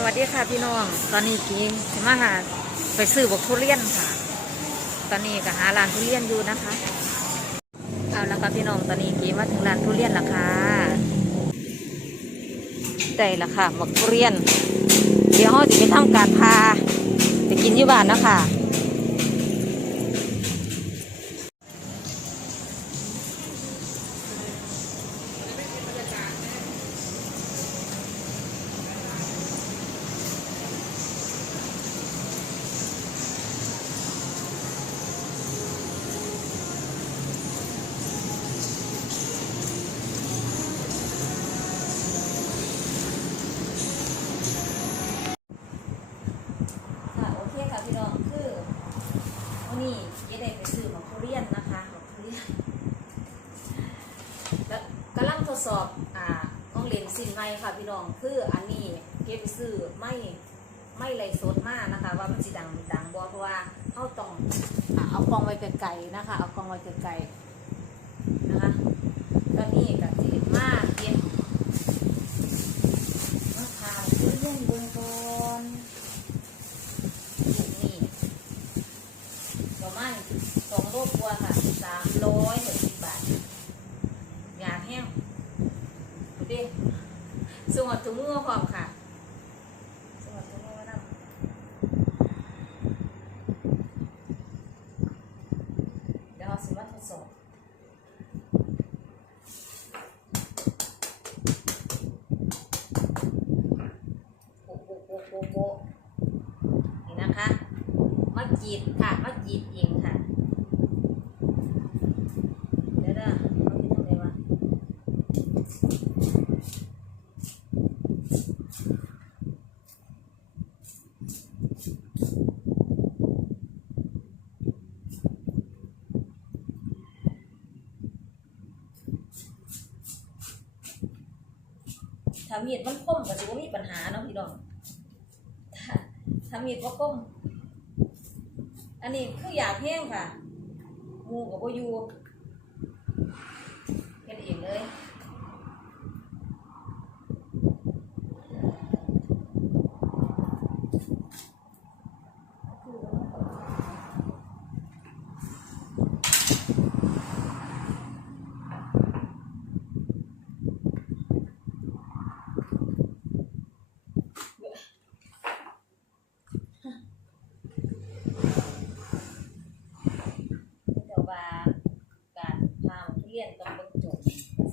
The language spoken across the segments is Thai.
สวัสดีค่ะพี่น้อง ตอนนี้กีสิมาหาไปซื้อบกทุเรียนค่ะ ตอนนี้ก็หาร้านทุเรียนอยู่นะคะ เอาละค่ะพี่น้อง ตอนนี้กินมาถึงร้านทุเรียนและค่ะได้ละค่ะบกทุเรียน เดี๋ยวเราจะไปทำการพาไปกินอยู่บ้านนะคะ่ะ ค่ะพี่น้องคืออันนี้เจ๊ไปซื้อไม่ไม่ไรสดมากนะคะ ว่ามันสิดังดังบ่เพราะว่าเข้าต้องเอากองไว้ไกลๆนะคะ เอากองไว้ไกลๆนะคะตอนนี้กับสิมากเก็บมะพร้าวเรียนเบื้องต้นนี่ประมาณสองโลกว่าค่ะสามร้อยหกสิบบาทยาแห้งดูดิ สวัดิ์ถุงมือพร้อมค่ะสวัสดิ์ถุงมือนะเดี๋ยวเราสิมาทดสอบโปะโปะโปะโปะนี่นะคะมะกรีดค่ะมะกรีดเองค่ะ เดี๋ยวเด้อเอาไปทำอะไรวะถ้ามีดมันคมก็จะว่ามีปัญหาเนาะพี่น้องถ้ามีดว่าคมอันนี้คืออยากแห้งค่ะหมูกับโบอยู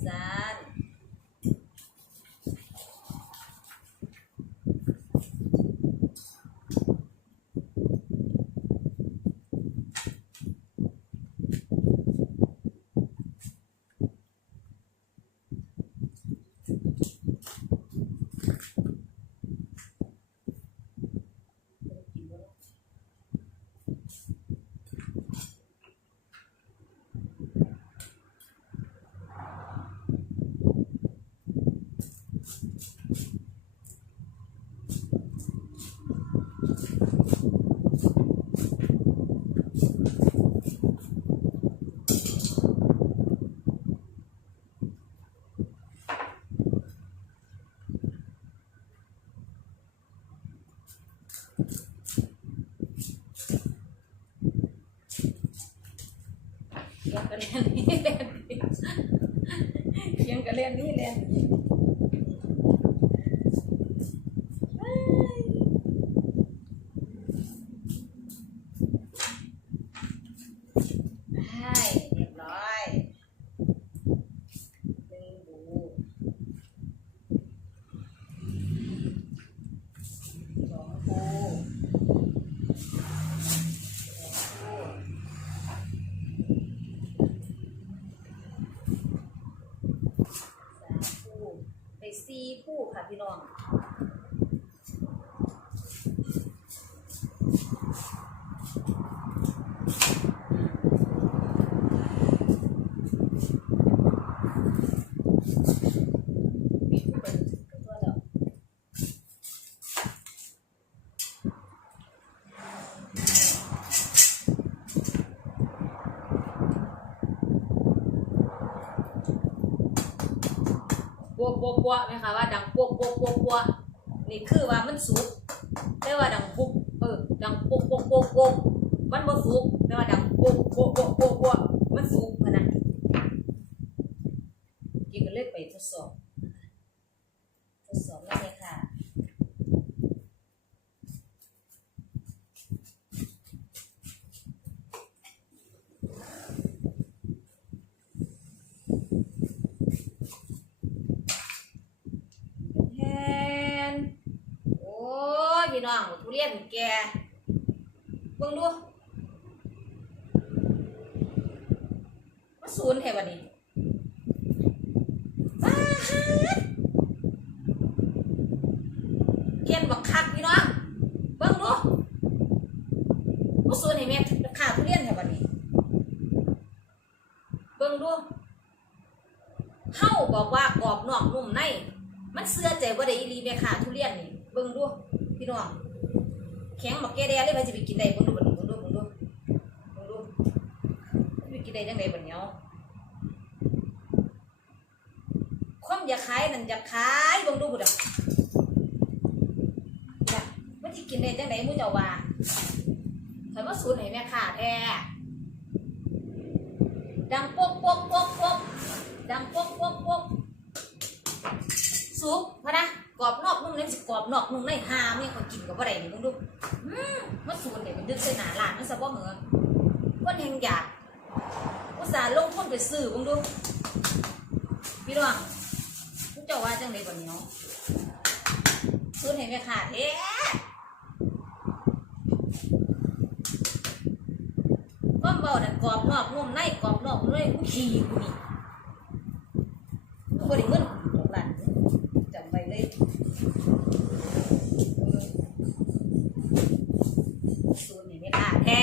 三 เรียนนี่เรียนนี่เอ้ยใช่เรียบร้อยดึงดูสองคู่สองคู่ สามคู่ไป สี่คู่ค่ะพี่น้องมีคู่เป็นเป็นตัวแล้ว ปัวปัวไหมคะว่าดังปัวปัวปัวปัวนี่คือว่ามันสุกแต่ว่าดังปุกเออดังปุกปุกปุกปุกมันบ่สุกแต่ว่าดังปุกปุกปุกปุกปุกมันสุกขนาดกินก็เลยไปทดสอบทดสอบแล้วเนี่ยค่ะ แทนโอ้ยพี่ น้องทุเรียนแกเบิ่งดูมาศูนย์แถวนี้ว้าเรียนบักคักพี่น้องเบิ่งดูมาศูนย์ให้แม่ขาทุเรียนแถวนี้เบิ่งดูเฮาบอกว่ากรอบนอกนุ่มในมันเสื้อใจว่าได้อีหลีแม่ค่ะทุเรียนนี่ บิ่งดูพี่น้องแข็งบักแก่แดเลยมันจะไปกินได้เบิ่งดูบัดนี้เบิ่งดูเบิ่งดูเบิ่งดูไปกินได้จังไดบัดเนี้ยความอยากขายนั่นอยากขายเบิ่งดูบุดอะน่ะมันสิกินได้จังไดมู่เจ้าว่าข่อยมาสูตรให้แม่ค่ะแท้ดังปกปกปกปกดังปกปกปกซุปพะนะ กรอบนอกนุ่มในมันสิกรอบนอกนุ่มในหามนี่เขากินกับอะไรนี่มึงดูอืมมันสูตรเนี่ยมันดึกใส่หนาหลานมันสะบ่เหรอคนแห่งอยากอุตส่าห์ลงทุนไปซื้อมึงดูพี่น้องมึงเจ้าว่าจังไดบ่เนี้ยสูตรให้แม่ขาดเอ๊ก้มเบานั่นกรอบนอกนุ่มในกรอบนอกนุ่มในกูขี้กูนี่กูบ่ได้เงิน จำไปเลยสูตรนี่ไม่ขาดแท้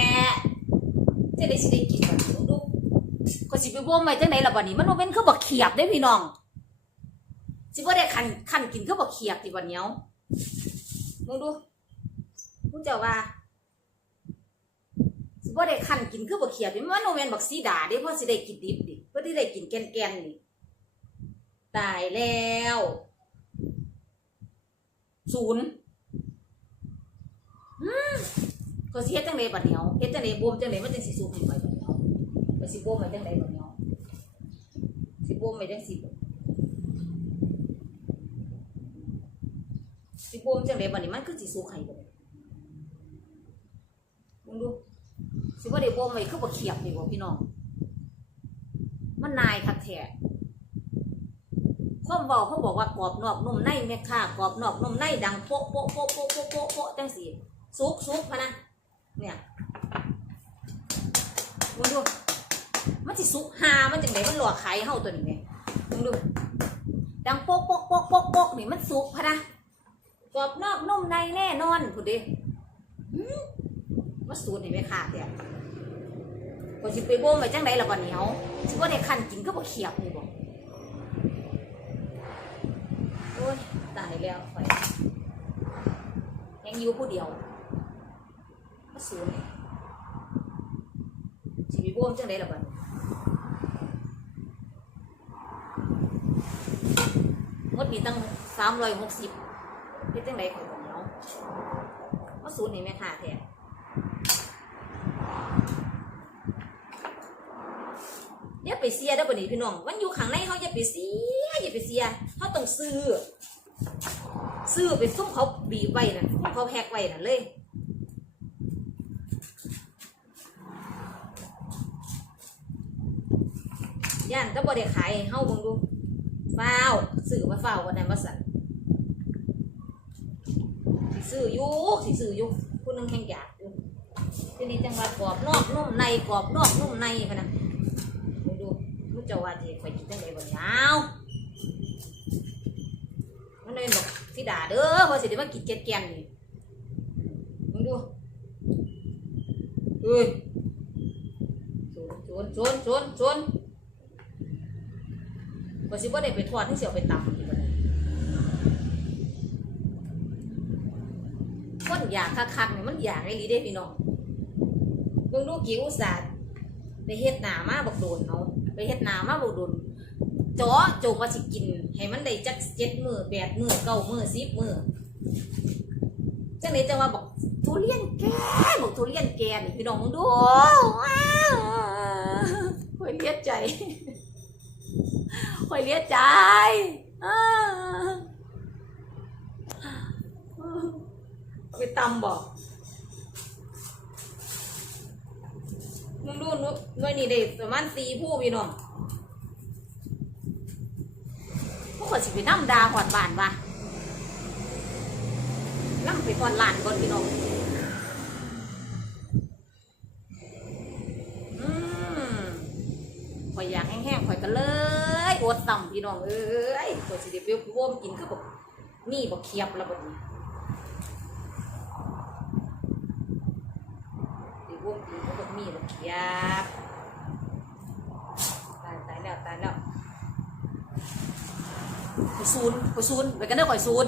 จะได้สิได้กินแบบนี้ลูก สิไปบ่มไว้จังไหนล่ะบัดนี้ มันบ่เป็นคือบ่เขียบได้พี่น้องสิบ่ได้คันคันกินคือบ่เขียบติบัดเนี้ยมึงดูมึงเจ้าว่าสิบ่ได้คันกินคือบ่เขียบนี่มันบ่แม่นบักสีดาเด้เพราะสิได้กินดิบดิเพราะที่ได้กินแก่นๆนี่ตายแล้วศูนย์อืมก็สิเฮ็ดจังไดบัดเนี้ยเฮ็ดจังไดบ่มจังไดมันจังสิสุกให้ข่อยบัดเนี้ยก็สิบ่มไว้จังไดบัดเนี้ย สิบ่มไว้จังสิสิบ่มจังไดบัดนี้มันคือสิสุกให้บัดนี้มึงดูสิบ่ได้บ่มไว้คือบ่เขียบนี่บ่พี่น้องมันนายคักแท้ความบอกเขาบอกว่ากรอบนอกนุ่มในแม่ค่ะกรอบนอกนุ่มในดังโป๊ะโป๊ะโป๊ะโป๊ะโป๊ะโป๊ะโป๊ะจังสีซุกซุกพะนะเนี่ยมึงดู มันสิซุกหามันจังไดมันหลอกไขายเฮาตัวนี้ไงมึงดู ดังโป๊ะโป๊ะโป๊ะโป๊ะโป๊ะนี่มันซุกพะนะกรอบนอกนุ่มในแน่นอนพูดดิมมาสูตรนี่แม่ค่ะเดี๋ยวก็สิไปโบ้ไปจังไดล่ะบ่เหนียวสิบ่าได้คันกินก็บ่เขียบนี่บ่โอ้ยตายแล้วข่อยยังอยู่ผู้เดียวมาสูนชีวิตบ่มจังไดล่ะบั งดมีตั้งสามร้อยหกสิบเป็นจังไดขอยของเนาะมาสูนนี่แม่ค่ะแท้อย่าไปเสียเด้อบัดนี้พี่น้องมันอยู่ข้างในเขาอย่าไปเสียอย่าไปเสียเขาต้องซื้อ ซื้อไปซุ่มเขาบีบไว้นั่นซุ่มเขาแฮกไว้นั่นเลยย่านก็บ่ได้ขายให้เฮาเบิ่งดู ฟ้าวซื้อมาฟ้าววันนั้นมาสั่นสิซื้ออยู่สิซื้ออยู่ผู้หนึงแข่งอยากอยู่ทีนี้จังหว่ากรอบนอกนุ่มในกรอบนอกนุ่มในพะนะเบิ่งดูมุเจ้าว่าสิข่อยกินจังได๋บ่ยเอามันเลยบอกสิด่าเด้อพอสิได้มากินแกนๆนี่มึงดูเฮ้ยชวนชวนชนชน ก็สิบ่ได้ไปทอดที่เสียวไปตำอีกบัดนี้คนอยากคักๆนี่มันอยากไอ้ลีเด้พี่น้องเบิ่งดูกี่อุตส่าห์ไปเฮ็ดหนามาบักโดนเอาไปเฮ็ดหนามาบักโดนจ่อโจกว่าสิกิน ให้มันได้จักเจ็ดมือแปดมือเก้ามือสิบมืองไหนจังว่าบอกทุเรียนแก่บอกทุเรียนแก่นี่พี่น้องดูว้าวคอยเลียดใจ คอยเลียดใจไปตำบอกมึงดูหนูหน่วยนี่เด็ประมาณสี่ผู้พี่น้องพวกคนสิไปน้ำดาหอดบานวะนั่งไปก่อนลานก่อนพี่น้องอืมข่อยอยากแห้งๆข่อยก็ เลยอดต่ำพี่น้องเอ้ยตัวสีเดียวไปว่มกินก็บอกนี่บอกเคียบแล้วบัดนี้ดีว่มกินก็บอกมีบอกเคียบตายตายแล้วตายแล้วข่อยซูนข่อยซูนไปกันเด้อข่อยซูน